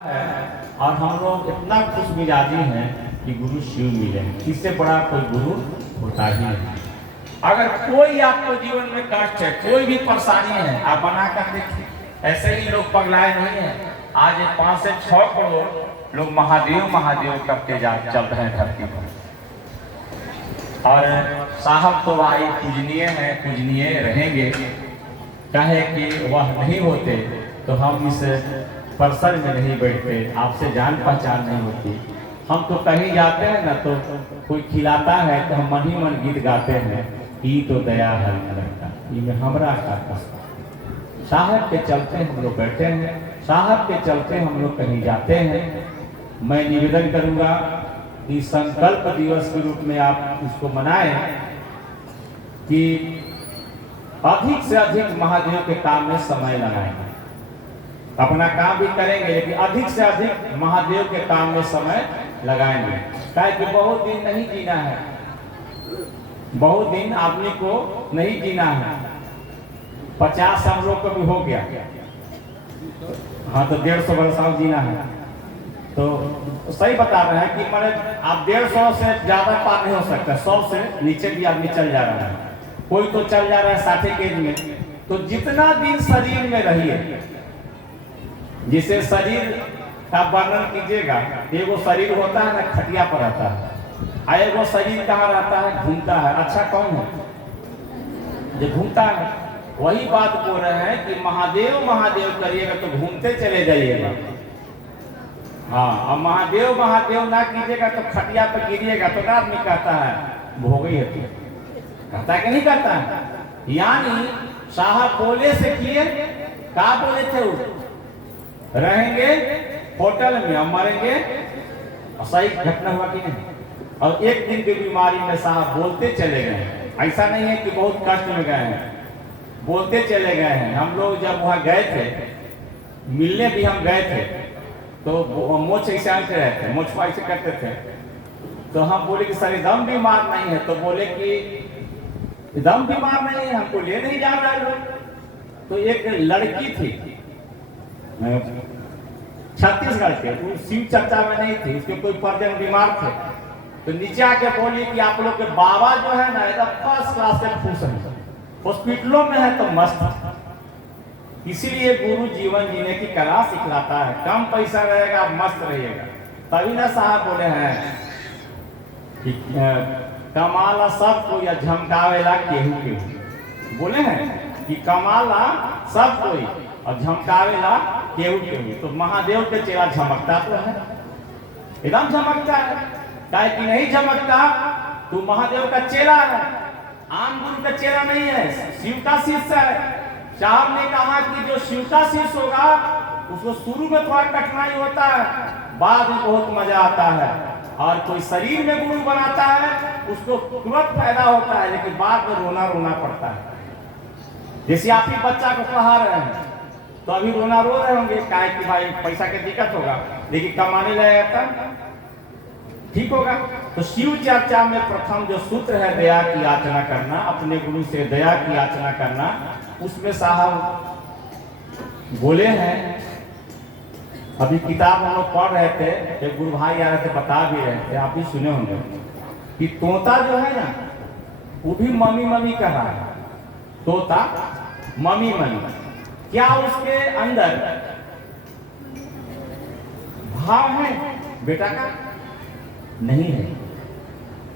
है और हम लोग इतना खुश मिजाजी हैं कि गुरु शिव मिले। इससे बड़ा कोई गुरु होता ही नहीं। अगर कोई आपको जीवन में कष्ट है, कोई भी परेशानी है, आप बना कर देखिए। ऐसे ही लोग पगलाए नहीं है। आज 5 से 6 करोड़ लोग महादेव महादेव करके चल रहे हैं धरती पर। और साहब तो भाई पूजनीय है, पूजनीय रहेंगे। कहे कि वह नहीं होते तो हम इस परिसर में नहीं बैठते, आपसे जान पहचान नहीं होती। हम तो कहीं जाते हैं ना तो कोई खिलाता है तो हम मन ही मन गीत गाते हैं, ई तो दया है लगता ये हमरा का कष्ट। साहब के चलते हम लोग बैठे हैं, साहब के चलते हम लोग कहीं जाते हैं। मैं निवेदन करूंगा कि संकल्प दिवस के रूप में आप इसको मनाएं कि अधिक से अधिक महादेव के काम में समय लगाएंगे। अपना काम भी करेंगे लेकिन अधिक से अधिक महादेव के काम में समय लगाएंगे। काहे कि बहुत दिन नहीं जीना है, बहुत दिन आदमी को नहीं जीना है। 50 हम लोग को भी हो गया, हाँ तो 150 वर्ष और जीना है। तो सही बता रहे हैं कि मैंने आप 150 से ज्यादा पार नहीं हो सकता। 100 से नीचे भी आदमी चल जा रहा है, कोई तो चल जा रहा है 60 के एज में। तो जितना दिन शरीर में रहिए, जिसे शरीर का वर्णन कीजिएगा, एगो शरीर होता है ना खटिया पर रहता है, एगो शरीर कहाँ रहता है, घूमता है। अच्छा कौन है जो घूमता है? वही बात बोल रहे हैं कि महादेव महादेव करिएगा तो घूमते चले जाइएगा। हाँ, और महादेव महादेव ना कीजिएगा तो खटिया पर गिरिएगा। तो आदमी कहता है भोगी है, कहता है कि नहीं कहता है? यानी साहब बोले से किए, क्या बोले थे वो? रहेंगे होटल में, हम मरेंगे। सही घटना हुआ कि नहीं? और एक दिन की बीमारी में साहब बोलते चले गए। ऐसा नहीं है कि बहुत कष्ट में गए हैं, बोलते चले गए हैं। हम लोग जब वहां गए थे, मिलने भी हम गए थे, तो मोछ ऐसे आते रहते, मोछ ऐसे करते थे। तो हम बोले कि सर एकदम बीमार नहीं है। तो बोले कि एकदम बीमार नहीं है, हमको ले नहीं जा रहा है लोग। तो एक लड़की थी छत्तीसगढ़ के, वो शिव चर्चा में नहीं थी, उसके कोई परिजन बीमार थे। तो नीचे आके बोली कि आप लोग के बाबा जो है ना एकदम फर्स्ट क्लास के खुश हैं, हॉस्पिटलों में है तो मस्त। इसीलिए गुरु जीवन जीने की कला सिखलाता है। कम पैसा रहेगा, मस्त रहिएगा। तभी ना साहब बोले हैं कि कमाला सबको या झमकावेला केहू केहू। बोले हैं कि कमाला सब कोई और झमकावेला केहू केहू। तो महादेव के चेहरा झमकता तो है, एकदम झमकता है। काहे कि नहीं झमकता? तू महादेव का चेहरा है, आम गुरु का चेहरा नहीं है, शिव का शिष्य है। साहब ने कहा कि जो शिव का शिष्य होगा उसको शुरू में थोड़ा कठिनाई होता है, बाद में बहुत मजा आता है। और कोई शरीर में गुरु बनाता है उसको तुरंत फायदा होता है, लेकिन बाद में रोना रोना पड़ता है। जैसे आप ही बच्चा को पढ़ा रहे हैं तो अभी रोना रो रहे होंगे, काहे कि भाई पैसा की दिक्कत होगा, लेकिन कमाने लगेगा तब ठीक होगा। तो शिव चर्चा में प्रथम जो सूत्र है दया की याचना करना, अपने गुरु से दया की याचना करना, उसमें साहब बोले हैं। अभी किताब हम लोग पढ़ रहे थे, एक गुरु भाई आ रहे थे, बता भी रहे थे, आप भी सुने होंगे कि तोता जो है ना वो भी मम्मी मम्मी कह रहा है। तोता मम्मी मम्मी, क्या उसके अंदर भाव है बेटा का? नहीं है।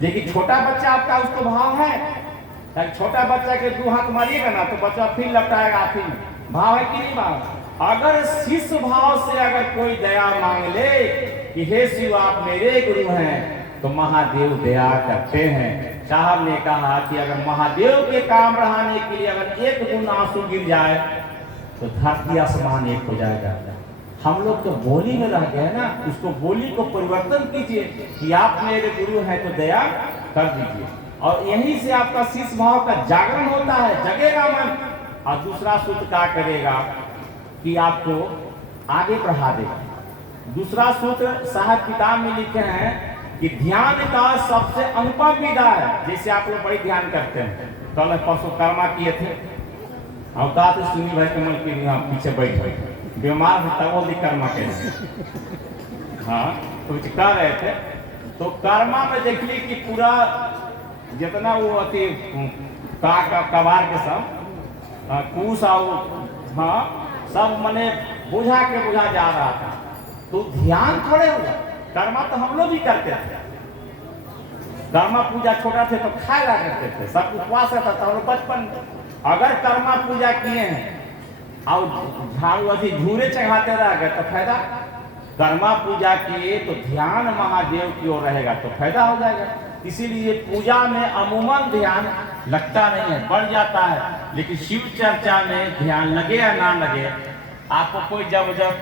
लेकिन छोटा बच्चा आपका, उसको भाव है। छोटा बच्चा के 2 हाथ मारिएगा ना तो बच्चा फिर लपटाएगा, फिर भाव है कि नहीं भाव? अगर शिष्य भाव से अगर कोई दया मांग ले कि हे शिव आप मेरे गुरु हैं, तो महादेव दया करते हैं। साहब ने कहा कि अगर महादेव के काम बढ़ाने के लिए अगर एक बूंद आंसू गिर जाए तो धरती आसमान एक हो जाएगा। हम लोग तो बोली में रह गए ना, उसको बोली को परिवर्तन कीजिए कि आप मेरे गुरु हैं तो दया कर दीजिए। और यहीं से आपका शिष्य भाव का जागरण होता है, जगेगा मन। और दूसरा सूत्र क्या करेगा कि आपको आगे बढ़ा देगा। दूसरा सूत्र साहब किताब में लिखे हैं कि ध्यान का सबसे अनुपम विधा है। जैसे आप लोग बड़ी ध्यान करते हैं, कल परसों कर्मा किए थे, अवतार सुनी भाई कमल के पीछे बैठे बीमार था वो भी कर्मा के हाँ कुछ कर रहे थे तो कर्मा में देखली कि पूरा जितना वो अति कबार के सब कूस और हाँ सब मने बुझा जा रहा था। तो ध्यान थोड़े होगा, कर्मा तो हम लोग भी करते थे। कर्मा पूजा छोटा थे तो खाया करते थे, सब उपवास रहता था। और बचपन अगर कर्मा पूजा किए हैं और झाड़ू अभी झूरे चढ़ाते रह गए तो फायदा। कर्मा पूजा किए तो ध्यान महादेव की ओर रहेगा तो फायदा हो जाएगा। इसीलिए पूजा में अमूमन ध्यान लगता नहीं है, बढ़ जाता है। लेकिन शिव चर्चा में ध्यान लगे या ना लगे, आपको कोई जबरदस्ती